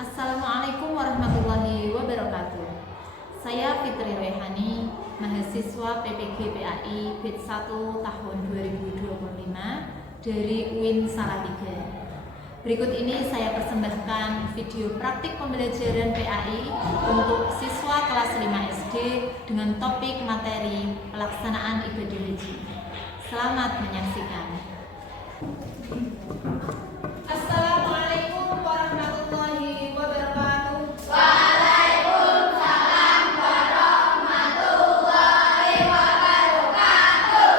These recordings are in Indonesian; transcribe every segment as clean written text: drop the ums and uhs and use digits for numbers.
Assalamualaikum warahmatullahi wabarakatuh. Saya Fitri Rehani, mahasiswa PPG PAI BID 1 tahun 2025 dari UIN Salatiga. Berikut ini saya persembahkan video praktik pembelajaran PAI untuk siswa kelas 5 SD dengan topik materi pelaksanaan ibadah haji. Selamat menyaksikan. Assalamualaikum warahmatullahi wabarakatuh. Waalaikumsalam warahmatullahi wabarakatuh.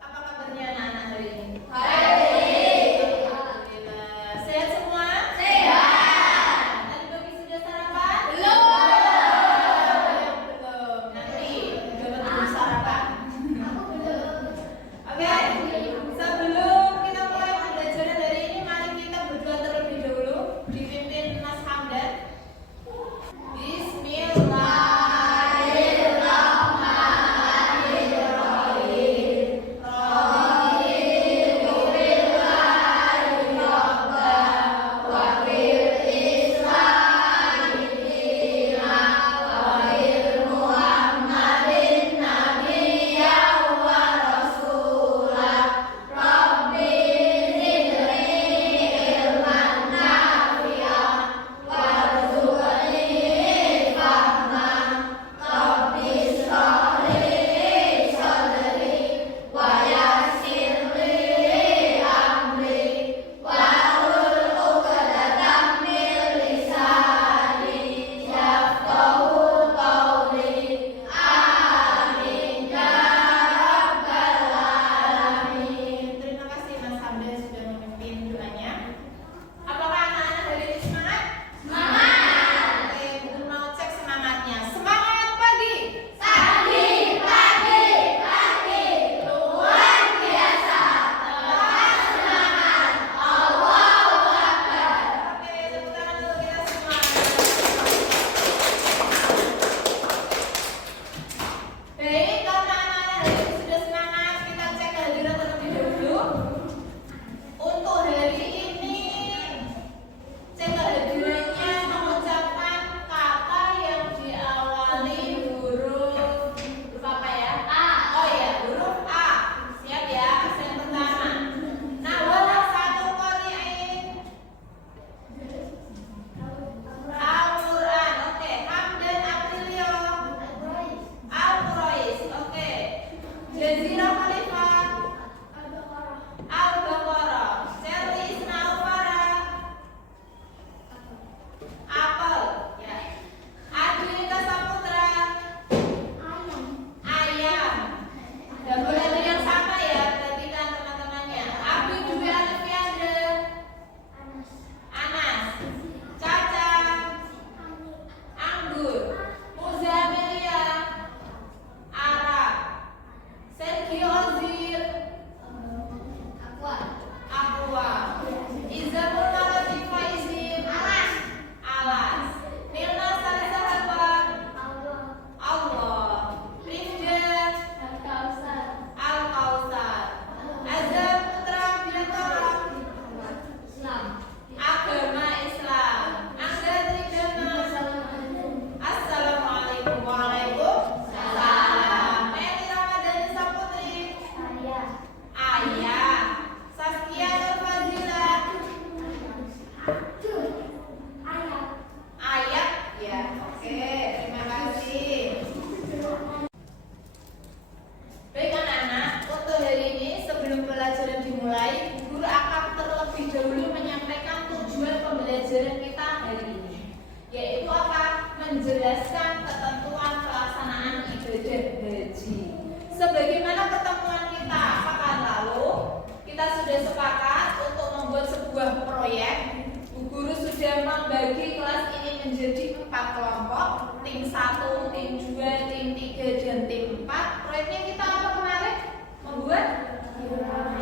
Apa kabarnya anak-anak hari ini? Baik. Alhamdulillah. Sehat semua? Sehat. Tadi pagi sudah sarapan? Belum. Belum. Nanti juga belum sarapan. Aku belum. Oke. Sebelum kita mulai pembelajaran hari ini, mari kita berdoa terlebih dahulu, dipimpin Mas Hamdan. Bismillahirrahmanirrahim. Terima kasih Mas Hamdan sudah memimpin doanya. Apakah anak-anak hari ini semangat? Semangat. Oke, Bun mau cek semangatnya. Semangat pagi. Pagi, pagi, pagi. Luar biasa. Tetap semangat. Allahu Akbar. Oke, tepuk tangan dulu kita semua. Baik, karena anak-anak hari ini sudah semangat, kita cek kehadiran terlebih dahulu. Untuk hari ini, cek kehadirannya mengucapkan kata yang diawali huruf apa ya? A. Oh ya, huruf A. Siap ya, yang pertama. Nahwana satu qari'in. Al-Quran, oke. Hamdan Aprilio. Al-Quraish, oke. Jazira Khalifah. Al-Baqarah. Sherly Ismail Farah. Apel, ya. Adwika Saputra. Ayam. Dan boleh ada yang sama ya, perhatikan teman-temannya. Abi Dwi Alfiandra. Anas. Caca. Anggur. Muzamelia. Arab. Sergio Ozil. Aqua. Izamul Latif Faizim. Alas. Nilna Salsahaba. Allah. Rifda. Al-Kausar. Azam Putra Bintara. Agama Islam. Angga Tridana. Assalamualaikum. Waalaikumsalam. Meli Ramadhani Saputri. Ayah. Saskia Nurfazila. Ayat ya. Oke, terima kasih. Baik anak-anak, untuk hari ini sebelum pelajaran dimulai, guru akan terlebih dahulu menyampaikan tujuan pembelajaran kita hari ini, yaitu apa? Menjelaskan ketentuan pelaksanaan ibadah haji. Sebagaimana pertemuan kita pekan lalu, kita sudah sepakat untuk membuat sebuah proyek. Bu Guru sudah membagi kelas ini menjadi 4 kelompok, tim 1, tim 2, tim 3, dan tim 4. Proyeknya kita apa kemarin? Membuat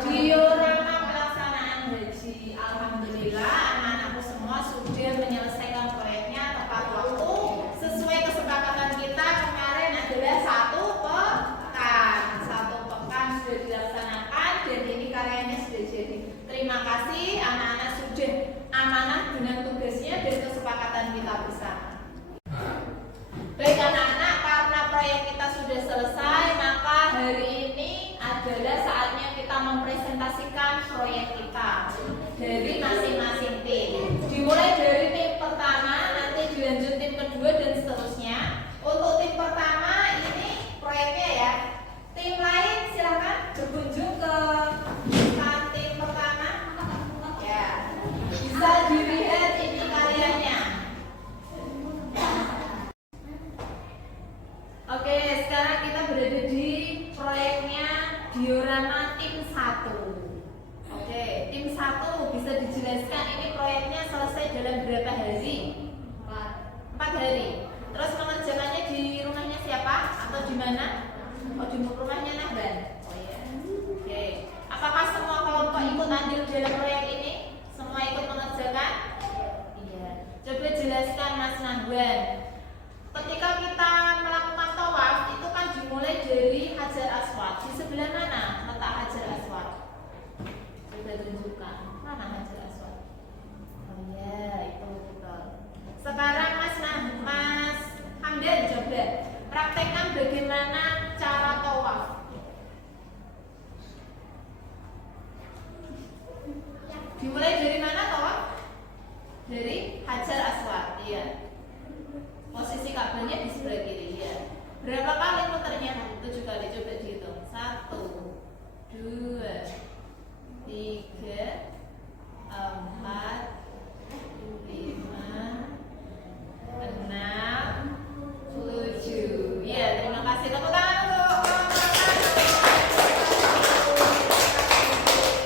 diorama pelaksanaan haji. Alhamdulillah anak-anakku semua sudah menyelesaikan proyeknya tepat waktu. Sesuai kesepakatan kita kemarin adalah 1 pekan. 1 pekan sudah dilaksanakan dan ini karyanya sudah jadi. Terima kasih anak-anak sudah amanah dengan tugasnya dan kesepakatan dari masing-masing tim. Dimulai dari tim pertama, nanti dilanjut tim kedua dan seterusnya. Untuk tim pertama ini proyeknya ya. Tim lain silakan berkunjung ke tim pertama. Ya, bisa dilihat ini karyanya. Oke, sekarang kita berada di proyeknya diorama tim 1. Oke, tim 1 bisa dijelaskan ini proyeknya selesai dalam berapa hari? 4 hari. Terus mengerjakannya di rumahnya siapa? Atau di mana? Oh, di rumahnya Nahban. Oh ya. Oke. Apakah semua kelompok ikut andil dalam proyek ini? Semua ikut mengerjakan? Iya. Coba jelaskan Mas Nahban. Ketika kita melakukan tawaf itu kan dimulai dari Hajar Aswad. Di sebelah mana letak Hajar Aswad? Coba tunjukkan. Mana Hajar Aswad? Oh iya, itu betul. Sekarang Mas Hamdan coba praktekkan bagaimana cara tawaf. Dimulai dari mana tawaf? Dari Hajar Aswad. Iya. Posisi Ka'bahnya di sebelah kiri ya. Berapa kali muternya? 7 kali. Coba dihitung. 1, 2, 3, 4, 5, 6, 7. Ya, terima kasih. Tepuk tangan untuk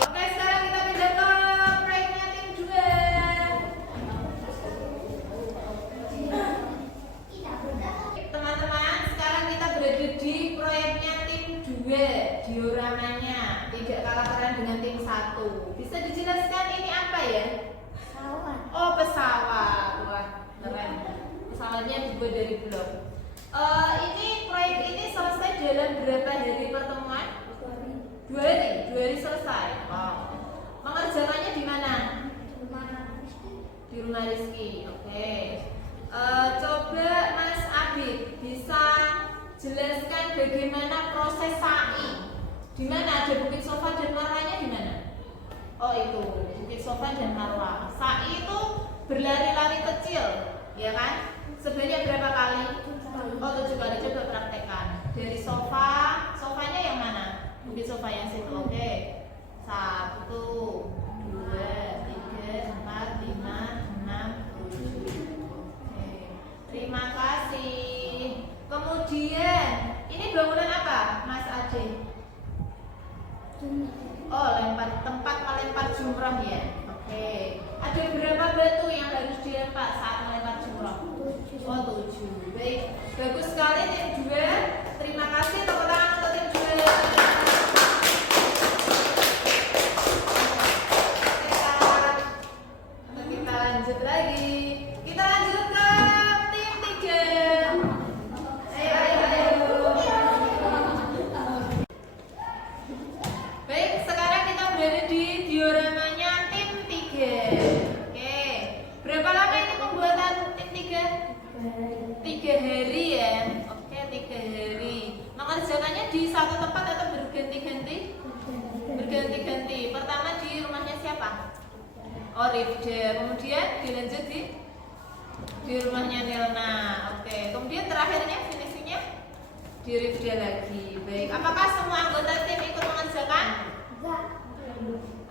Oke, sekarang kita pindah ke proyeknya tim 2. Teman-teman, sekarang kita berada di proyeknya tim 2, dioramanya tidak kalah keren dengan tim 1. Bisa dijelaskan ini apa ya? Pesawat. Oh, pesawat. Wah, keren. Pesawatnya dibuat dari blok. Ini proyek ini selesai dalam berapa hari pertemuan? 2 hari. 2 hari selesai. Oh. Mengerjakannya di mana? Di rumah Rizky. Oke. Coba Mas Abid bisa jelaskan bagaimana proses sa'i. Di mana ada Bukit Sofa dan Marwahnya di mana? Oh itu Bukit Sofa dan Marwah. Sa'i itu berlari-lari kecil, ya kan? Sebanyak berapa kali? Oh 7 kali. Coba praktekkan. Dari sofanya yang mana? Bukit Sofa yang situ. Oke. 1, 2, 3, 4, 5, 6, 7. Terima kasih. Kemudian ini bangunan apa, Mas Ade? Oh, tempat melempar jumroh ya. Oke. Ada berapa batu yang harus dilempar saat melempar jumroh? Oh, 7. Baik. Bagus sekali tim 2. Terima kasih. Tepuk tangan untuk tim 2. Kita lanjut lagi. Kita lanjut ke tim 3. Ayo. Baik, sekarang kita berada di dioramanya tim 3. Oke. Berapa lama ini pembuatan tim 3? 3 hari ya. Oke, 3 hari. Mengerjakannya di satu tempat atau berganti-ganti? Berganti-ganti. Pertama di rumahnya siapa? Oh, Rifda. Kemudian dilanjut di rumahnya Nilna. Oke. Kemudian terakhirnya finishingnya di Rifda lagi. Baik. Apakah semua anggota tim ikut mengerjakan? Enggak.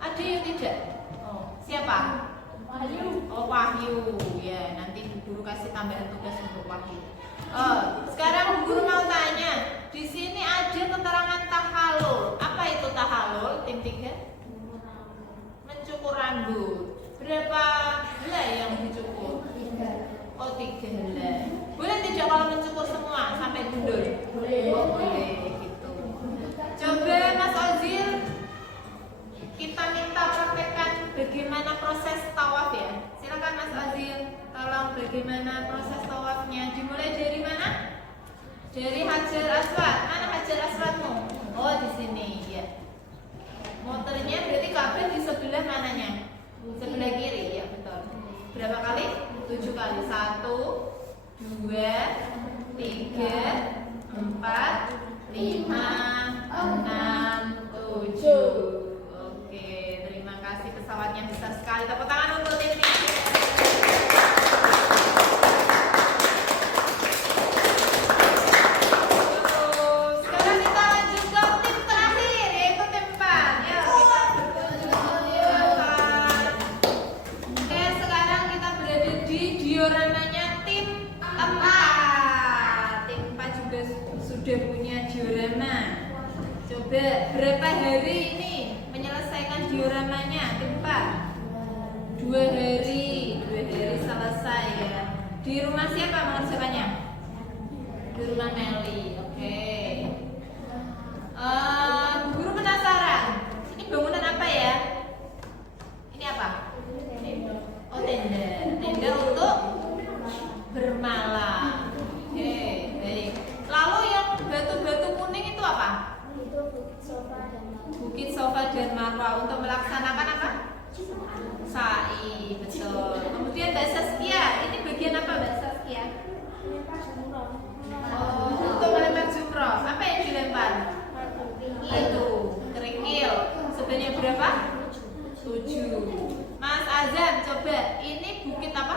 Ada yang tidak? Oh, siapa? Wahyu. Oh, Wahyu. Ya, nanti Bu Guru kasih tambahan tugas untuk Wahyu. Sekarang Bu Guru mau tanya. Di sini ada keterangan tahalul. Apa itu tahalul? Tim 3? Mencukur rambut. Berapa helai yang dicukur? Oh, 3 helai. Boleh tidak kalau mencukur semua sampai gundul? Oh, boleh gitu. Coba Mas Ozil, kita minta praktekkan bagaimana proses tawaf ya. Silakan Mas Ozil, tolong bagaimana proses tawafnya. Dimulai dari mana? Dari Hajar Aswad. Mana Hajar Aswadmu? Oh, di sini ya. Motornya berarti Ka'bah di sebelah mananya? Sebelah kiri, ya betul. Berapa kali? 7 kali. 1, 2, 3, 4, 5, 6, 7. Oke, terima kasih pesawat. pesawatnya besar sekali. Tepuk tangan untuk tim ini. Sekarang kita lanjut ke tim terakhir, yaitu tim 4. Ya, kita Oke, sekarang kita berada di dioramanya tim 4. Tim 4 juga sudah punya diorama. Coba berapa hari ini menyelesaikan dioramanya tim 4? 2 hari. 2 hari selesai ya. Di rumah siapa mengerjakannya? Di rumah Meli. Oke. Guru penasaran. Ini bangunan apa ya? Ini apa? Oh, tenda. Tenda untuk bermalam. Oke, baik. Lalu yang batu-batu kuning itu apa? Itu bukit sofa dan Bukit Sofa dan Marwa untuk melaksanakan apa? Sa'i, betul. Kemudian Mbak Saskia, ini bagian apa Mbak Saskia? Oh, untuk melempar jumroh. Apa yang dilempar? Itu, kerikil. Sebanyak berapa? 7. Mas Azan, coba. Ini bukit apa?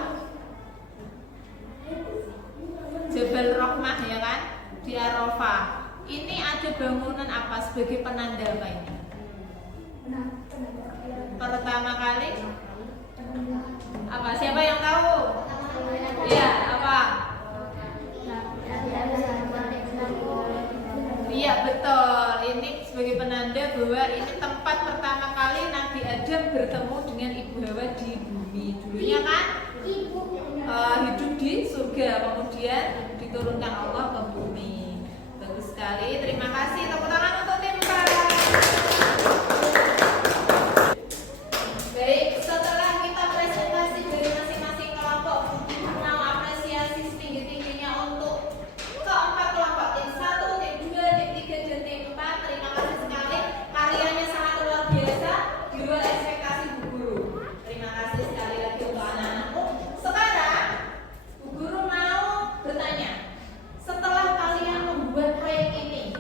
Jabal Rahmah ya kan? Di Arafah. Ini ada bangunan apa sebagai penanda apa ini? Pertama kali apa? Siapa yang tahu? Iya, apa? Iya, betul. Ini sebagai penanda bahwa ini tempat pertama kali Nabi Adam bertemu dengan Ibu Hawa di bumi. Dulunya kan hidup di surga, kemudian diturunkan Allah ke bumi. Bagus sekali. Terima kasih. Tepuk tangan untuk tim 4. Baik, setelah kita presentasi dari masing-masing kelompok, mengenal apresiasi setinggi-tingginya untuk keempat kelompok, tim 1, tim 2, tim 3, dan tim 4. Terima kasih sekali. Karyanya sangat luar biasa, di luar ekspektasi Bu Guru. Terima kasih sekali lagi untuk anak-anakku. Sekarang Bu Guru mau bertanya, setelah kalian membuat proyek ini,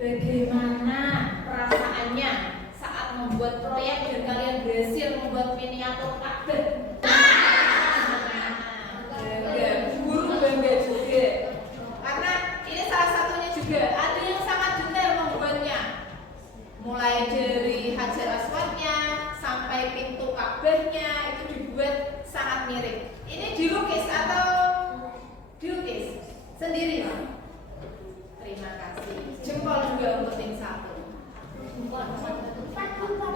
bagaimana perasaannya saat membuat proyek dan kalian berhasil membuat miniatur Ka'bah? Bangga, guru bangga juga. Karena ini salah satunya juga ada yang sangat detail membuatnya. Mulai dari Hajar Aswadnya sampai pintu Ka'bahnya itu dibuat sangat mirip. Ini dilukis atau dilukis sendiri? Terima kasih. Jempol juga untuk tim 1.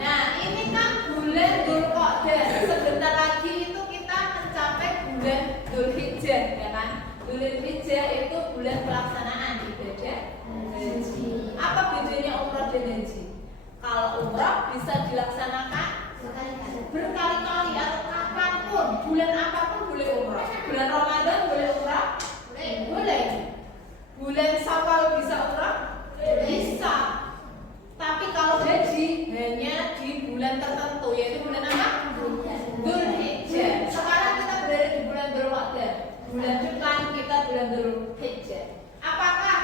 Nah, ini kan bulan Dzulqa'dah. Sebentar lagi itu kita mencapai bulan Dzulhijjah, ya kan? Dzulhijjah itu bulan pelaksanaan ibadah haji. Apa bedanya umrah dan haji? Kalau umrah bisa dilaksanakan berkali-kali atau kapanpun, bulan apapun boleh umrah. Bulan Ramadan boleh umrah? Boleh. Bulan Syawal bisa umrah? Bisa. Tapi kalau haji hanya di bulan tertentu, yaitu bulan apa? Dzulhijjah. Sekarang kita berada di bulan Dzulqa'dah. Bulan depan kita bulan Dzulhijjah. Apakah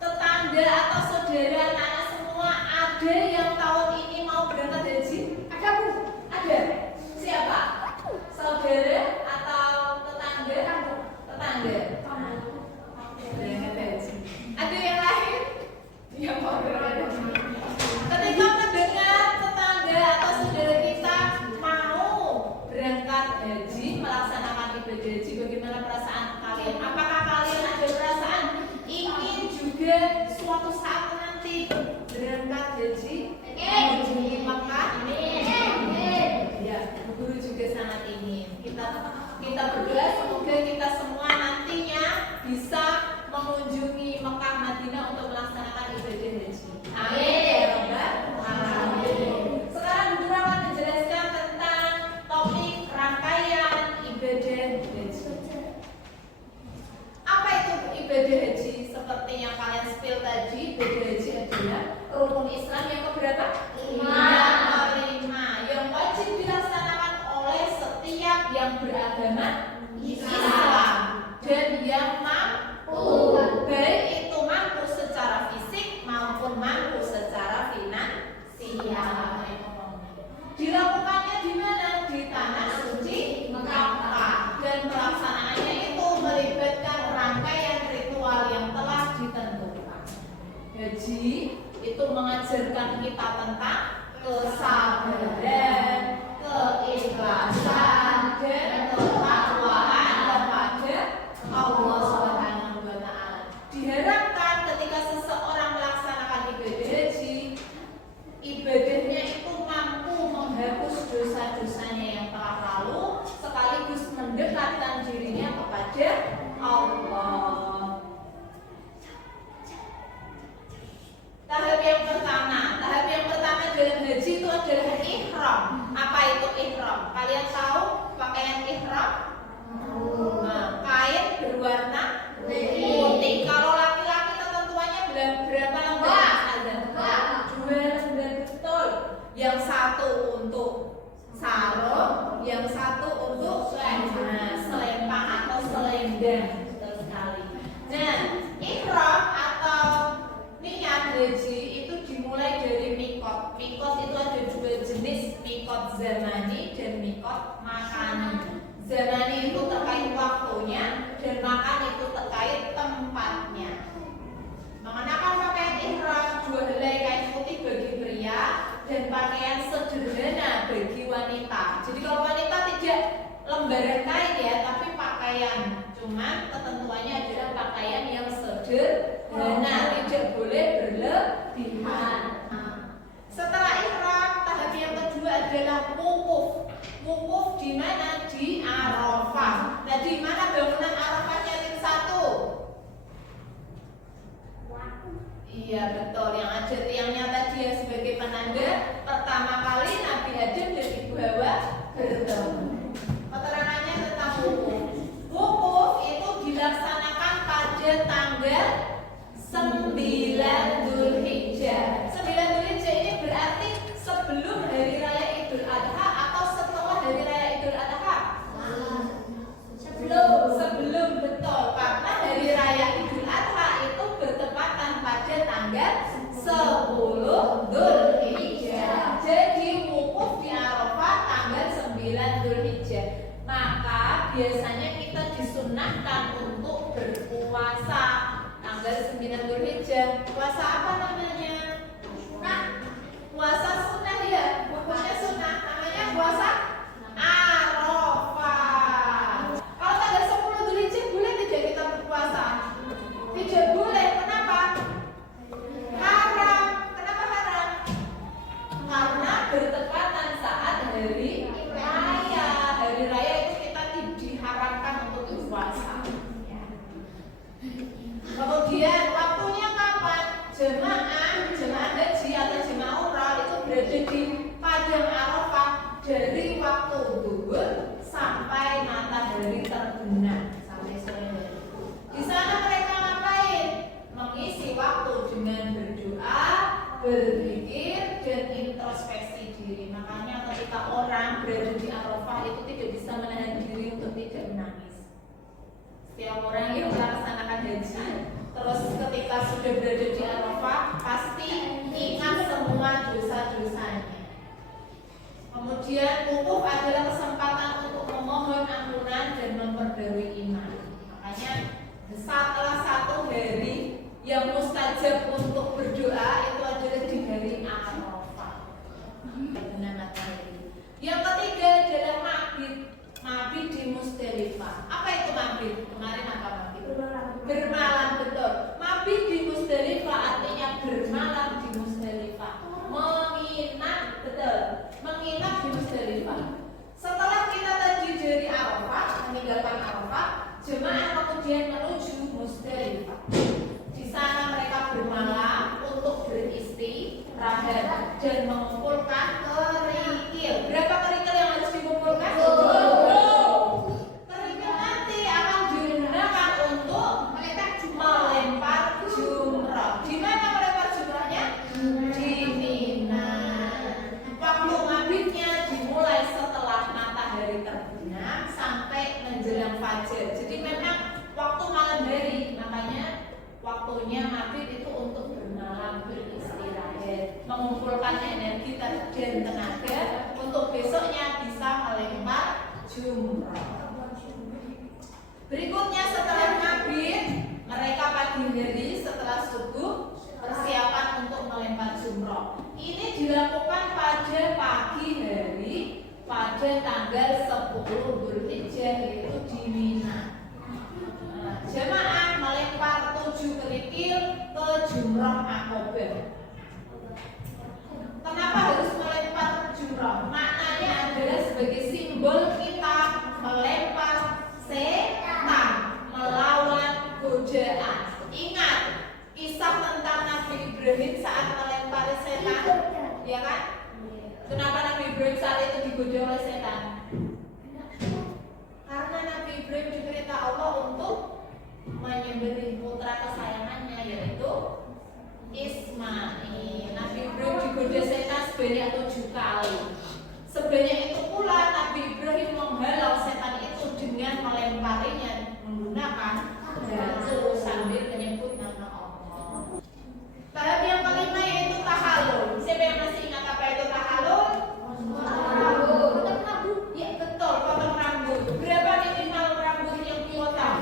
tetangga atau saudara anak semua ada yang tahun ini mau berangkat haji? Ada Bu? Ada. Siapa? Saudara atau tetangga? Tetangga. Berangkat haji. Ada yang lain? Yang mau berangkat haji. Ketika mendengar tetangga atau saudara kita mau berangkat haji, melaksanakan ibadah haji, bagaimana perasaan kalian? Apakah kalian ada perasaan ingin juga suatu saat nanti berangkat haji mengunjungi Makkah? Ya, guru juga sangat ingin. Kita berdoa semoga kita semua nantinya bisa mengunjungi Mekah Madinah untuk melaksanakan ibadah haji. Amin ya Rabbal alamin. Sekarang guru akan menjelaskan tentang topik rangkaian ibadah haji. Apa itu ibadah haji? Seperti yang kalian spill tadi, ibadah haji adalah rukun Islam yang keberapa? 5. Yang wajib dilaksanakan oleh setiap yang beragama Islam dan yang mampu, baik itu mampu secara fisik maupun mampu secara finansial. Dilakukannya haji itu mengajarkan kita tentang kesabaran, keikhlasan, dan ketakwaan kepada Allah Subhanahu wa Ta'ala. Diharapkan ketika seseorang melaksanakan ibadah haji, ibadahnya itu mampu menghapus dosa-dosanya yang telah lalu, sekaligus mendekatkan dirinya kepada Allah. Tahap yang pertama dalam haji itu adalah ihram. Apa itu ihram? Kalian tahu pakaian ihram? Nah, kain berwarna putih. Kalau laki-laki ketentuannya berapa lembar? Ada 2 lembar, betul. Yang satu untuk sarung, yang satu untuk selempang atau selendang. Betul sekali. Nah, ihram atau niat haji itu dimulai dari mikot. Mikot itu ada 2 jenis, mikot zamani dan mikot makani. Zamani itu terkait waktunya dan makan itu terkait tempatnya. Mengenakan pakaian ihram 2 helai kain putih bagi pria dan pakaian sederhana bagi wanita. Jadi kalau wanita tidak lembaran kain ya, tapi pakaian. Cuman ketentuannya adalah pakaian yang sederhana, tidak boleh berlebihan. Setelah ihram, tahap yang kedua adalah wukuf. Wukuf di mana? Di Arafah. Nah, di mana bangunan Arafahnya tim 1? Iya betul, yang ada tiangnya tadi ya sebagai penanda pertama kali Nabi Adam dan Ibu Hawa bertemu. Keterangannya tentang wukuf. Wukuf itu dilaksanakan pada tanggal 9 Dzulhijjah. 9 Dzulhijjah ini berarti sebelum Hari Raya Idul Adha atau setelah Hari Raya Idul Adha? Sebelum betul, karena Hari Raya Idul Adha itu bertepatan pada tanggal 10 Dzulhijjah. Jadi wukuf di Arafah tanggal 9 Dzulhijjah. Maka biasanya kita disunahkan untuk berpuasa tanggal 9 Dzulhijjah. Puasa apa namanya? Puasa sunnah ya, bukannya sunnah, namanya puasa Arafah. Kalau tanggal 10 Dzulhijjah boleh tidak kita berpuasa? Tidak boleh. Kenapa? Haram. Kenapa haram? Karena bertepatan saat hari raya. Hari raya itu kita diharamkan untuk berpuasa. Kemudian waktunya kapan? Jemaah haji atau jemaah umrah itu berada di padang Arafah dari waktu zuhur sampai matahari terbenam, sampai sore hari. Di sana mereka ngapain? Mengisi waktu dengan berdoa, berzikir, dan introspeksi diri. Makanya ketika orang berada di Arafah itu tidak bisa menahan diri untuk tidak menangis. Setiap orang yang melaksanakan haji, terus ketika sudah berada di Arafah, pasti ingat semua dosa-dosanya. Kemudian wukuf adalah kesempatan untuk memohon ampunan dan memperbarui iman. Makanya salah satu hari yang mustajab untuk berdoa itu adalah di hari Arafah. Yang ketiga adalah mabit. Mabit di Musdalifah. Apa itu mabit? Kemarin apa mabit? Bermalam, betul. Mabit di Musdalifah artinya bermalam di Musdalifah. Menginap, betul. Menginap di Musdalifah. Setelah kita tadi dari Arafah, meninggalkan Arafah, jemaah kemudian menuju Musdalifah. Di sana mereka bermalam untuk beristirahat dan mengumpulkan kerikil. Berapa kerikil yang harus dikumpulkan? Kerikil nanti akan digunakan untuk melempar jumrah. Di mana melempar jumrahnya? Di Mina. Waktu mabitnya dimulai setelah matahari terbenam sampai menjelang fajar. Jadi memang waktu malam hari, makanya waktunya mabit itu untuk bermalam, beristirahat, mengumpulkan energi dan tenaga untuk besoknya bisa melempar jumrah. Berikutnya setelah mabit, mereka pagi hari setelah subuh persiapan ini dilakukan pada pagi hari pada tanggal 10 Dzulhijjah yaitu di Mina. Jamaah melempar 7 kerikil ke Jumrah Aqabah. Kenapa harus melempar jumrah? Maknanya adalah sebagai simbol kita melempar setan, melawan godaan. Ingat kisah tentang Nabi Ibrahim saat melempar setan, ya kan? Kenapa Nabi Ibrahim saat itu digoda oleh setan? Karena Nabi Ibrahim diperintah Allah untuk menyembelih putra kesayangannya yaitu Ismail. Nabi Ibrahim digoda setan sebanyak 7 kali. Sebanyak itu pula Nabi Ibrahim menghalau setan itu dengan melemparinya menggunakan batu sambil menyebut nama Allah. Tahap yang kelima yaitu tahalul. Siapa yang masih ingat apa itu tahalul? Potong rambut. Ya betul, potong rambut. Berapa minimal rambut yang dipotong?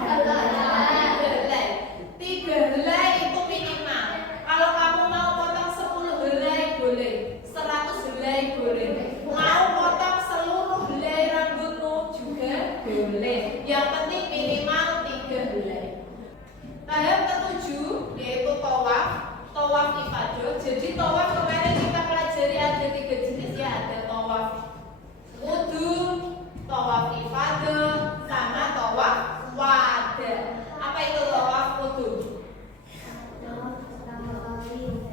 3 helai itu minimal. Kalau kamu mau potong 10 helai boleh, 100 helai boleh. Mau potong seluruh helai rambutmu juga boleh. Yang penting minimal 3 helai. Tahap ke-7 yaitu tawaf, tawaf ifadah. Jadi tawaf kemarin kita pelajari ada 3 jenis ya, ada tawaf wudhu, tawaf ifadah, sama tawaf wada. Apa itu tawaf wudhu?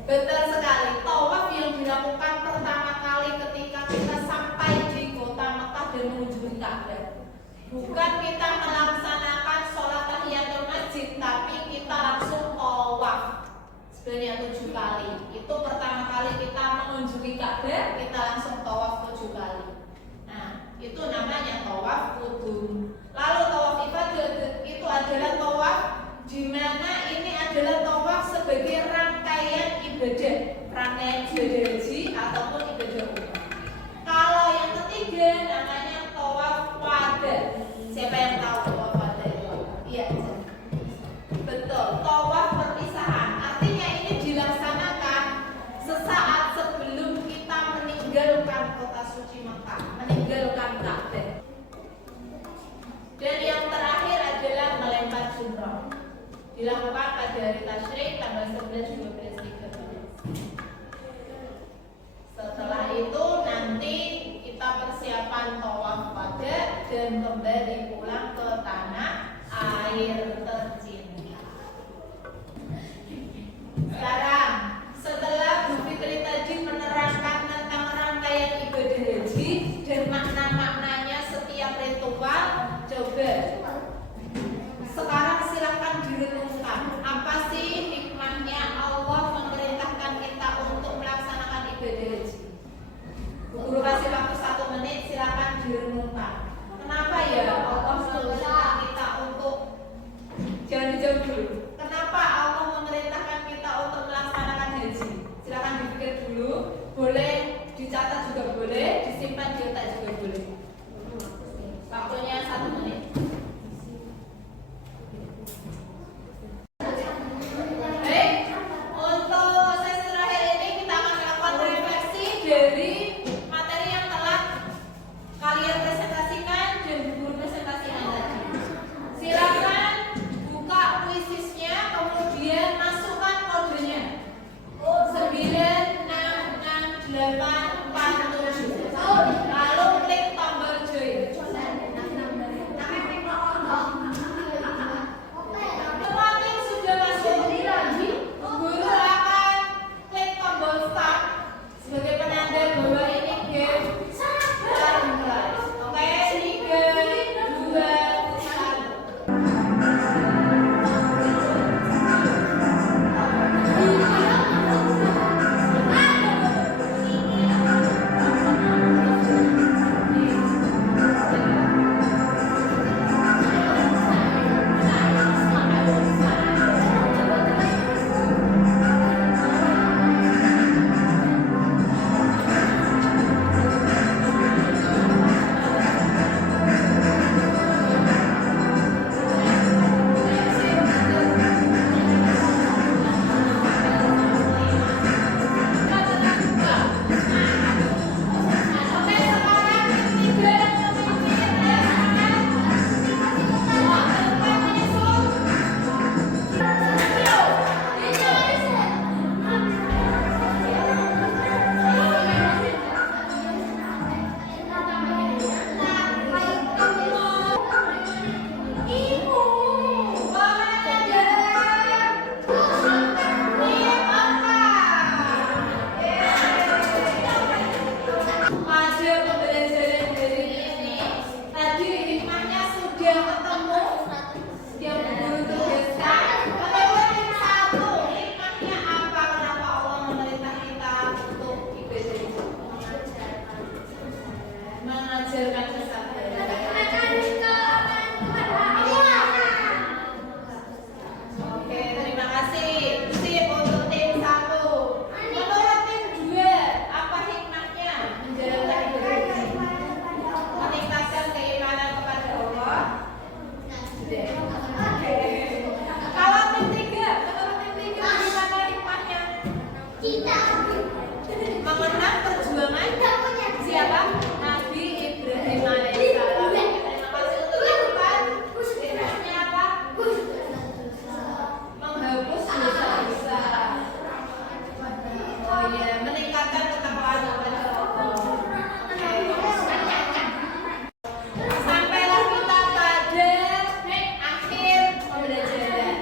Betul sekali, tawaf yang dilakukan pertama kali ketika kita sampai di kota Mekah dan mengunjungi Ka'bah. Bukan kita melaksanakan sholat tahiyatul masjid, tapi kita langsung tawaf sebanyak 7 kali. Itu pertama kali kita mengunjungi Ka'bah, kita langsung tawaf 7 kali. Nah, itu namanya tawaf wudhu. Lalu tawaf ibadah itu adalah tawaf di mana ini adalah tawaf sebagai rangkaian ibadah haji ataupun ibadah umrah. Kalau yang ketiga namanya tawaf wada. Siapa yang tahu tawaf wada itu? Iya, betul. Tawaf perpisahan. Artinya ini dilaksanakan sesaat sebelum kita meninggalkan kota suci Mekah, meninggalkan Ka'bah. Dan yang terakhir adalah melempar jumrah. Dilakukan pada hari tasyrik tanggal 11, 12, 13. Setelah itu nanti kita persiapan tawaf wada dan kembali pulang ke tanah air tercinta. Sekarang setelah Bu Fitri tadi menerangkan tentang rangkaian ibadah haji dan makna-maknanya setiap ritual, coba sekarang silakan direnungkan apa sih hikmahnya Allah memerintahkan kita untuk melaksanakan ibadah haji. Guru kasih waktu 1 menit, silakan direnungkan. Kenapa ya Allah memerintahkan kita untuk, jangan dijawab dulu. Kenapa Allah memerintahkan kita untuk melaksanakan haji? Silakan dipikir dulu. Boleh dicatat juga boleh, disimpan di otak juga boleh. Waktunya 1 menit. Dari materi yang telah kalian presentasikan mengajarkan kesabaran. Oke, terima kasih. Sip untuk tim 1. Menurut tim 2, apa hikmahnya menjalankan ibadah haji? Meningkatkan keimanan kepada Allah. Oke. Kalau tim 3, menurut tim 3 gimana hikmahnya? Mengenang perjuangan siapa? Nabi Ibrahim alaihissalam. Terima kasih untuk jawaban. Hikmahnya apa? Menghapus dosa-dosa. Oh iya, meningkatkan ketakwaan kepada Allah. Oke. Sampailah kita pada akhir pembelajaran.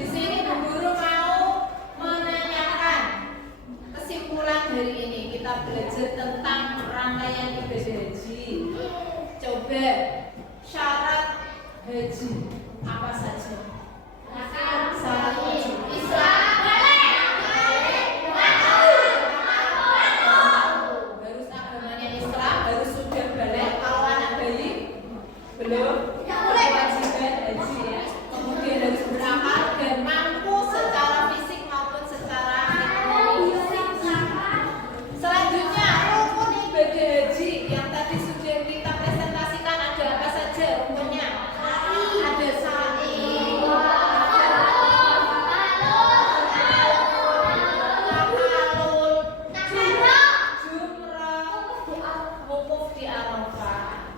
Di sini Bu Guru mau menanyakan kesimpulan hari ini. Kita belajar tentang rangkaian ibadah haji. Coba syarat haji apa saja? Syarat haji Islam. Harus agamanya Islam, harus sudah balik. Kalau anak bayi belum, kewajiban haji ya. Kemudian harus berakal dan mampu secara fisik maupun secara ekonomi. Selanjutnya rukun ibadah haji yang tadi sudah kita presentasikan, ada apa saja rukunnya? Ada sa'i, tahalul, jumrah, wukuf di Arafah.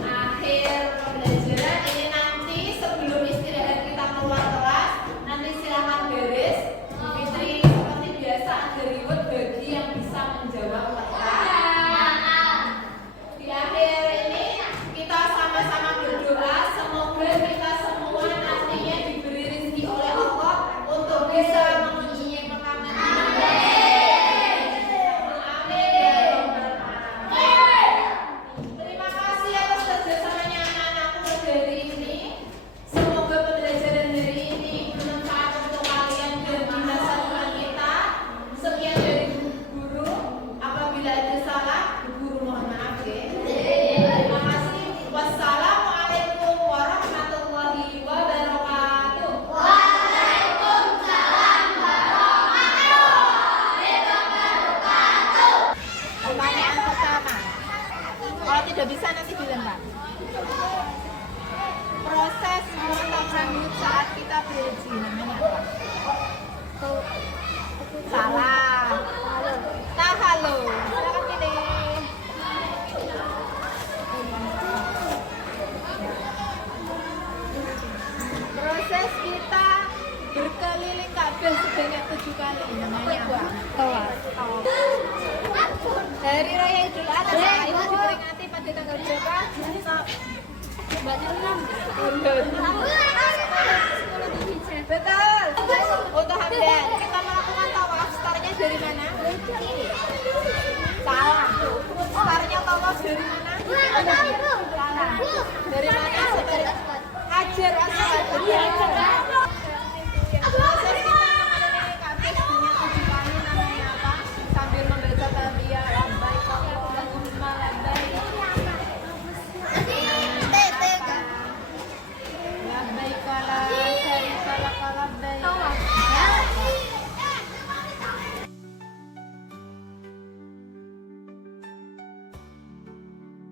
Akhir pembelajaran ini nanti sebelum istirahat kita keluar kelas, nanti silakan beres. Fitri seperti biasa ada reward bagi yang bisa menjawab pertanyaan. Di akhir ini kita sama-sama berdoa semoga kita semua nantinya diberi rezeki oleh Allah untuk bisa mengunjungi Mekah Madinah. Amin. Terima kasih atas kerjasamanya anak-anakku pada hari ini. Semoga pembelajaran hari ini bermanfaat untuk kalian dan dirasakan kita. Sekian dari Bu Guru. Apabila ada salah, Bu Guru mohon maaf ya. Terima kasih. Wassalamualaikum warahmatullahi wabarakatuh. Pertanyaan pertama. Kalau tidak bisa nanti dilempar. Proses mulut saat kita berhaji namanya apa? Salah. Tahalul. Silakan pilih. Proses kita berkeliling Ka'bah sebanyak 7 kali namanya apa? Tawaf. Hari Raya Idul Adha itu diperingati pada tanggal berapa? Betul. Untuk Hamdan, kita melakukan tawaf. Startnya dari mana? Salah. Startnya tawaf dari mana? Salah. Dari mana? Hajar Aswad.